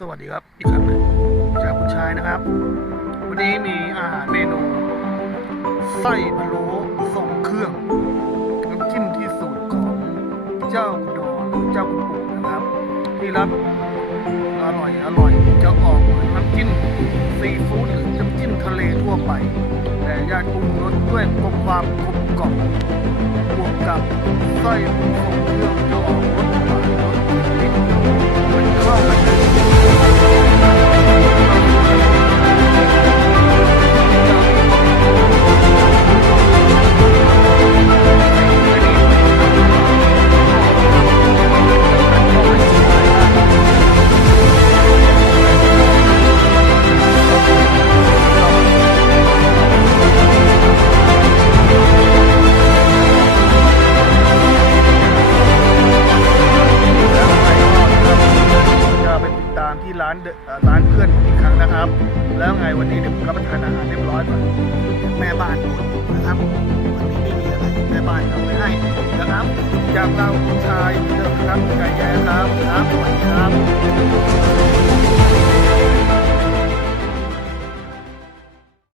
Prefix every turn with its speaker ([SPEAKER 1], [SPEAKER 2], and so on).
[SPEAKER 1] สวัสดีครับอีกครั้งหนึ่งจากคุณชายนะครับ วันนี้มีอาหารเมนูไส้พะโล้ทรงเครื่องน้ำจิ้มที่สูตรของเจ้าคุณดอนเจ้าคุณปู่นะครับ ที่รับอร่อยอร่อยจะออกเหมือนน้ำจิ้มซีฟู้ดหรือน้ำจิ้มทะเลทั่วไป แต่ญาติปรุงรสด้วยความกลมกล่อมบวกกับไส้ทรงเครื่องจะออกรส ตามที่ร้านร้านเพื่อนอีกครั้งนะครับ แล้วไงวันนี้เดี๋ยวผมรับประทานอาหารเรียบร้อยก่อนแม่บ้านกดนะครับวันนี้ไม่มีอะไรแม่บ้านทำไม่ให้นะครับจากเราผู้ชายเดิมครับไก่แย่ครับครับสวัสดีครับ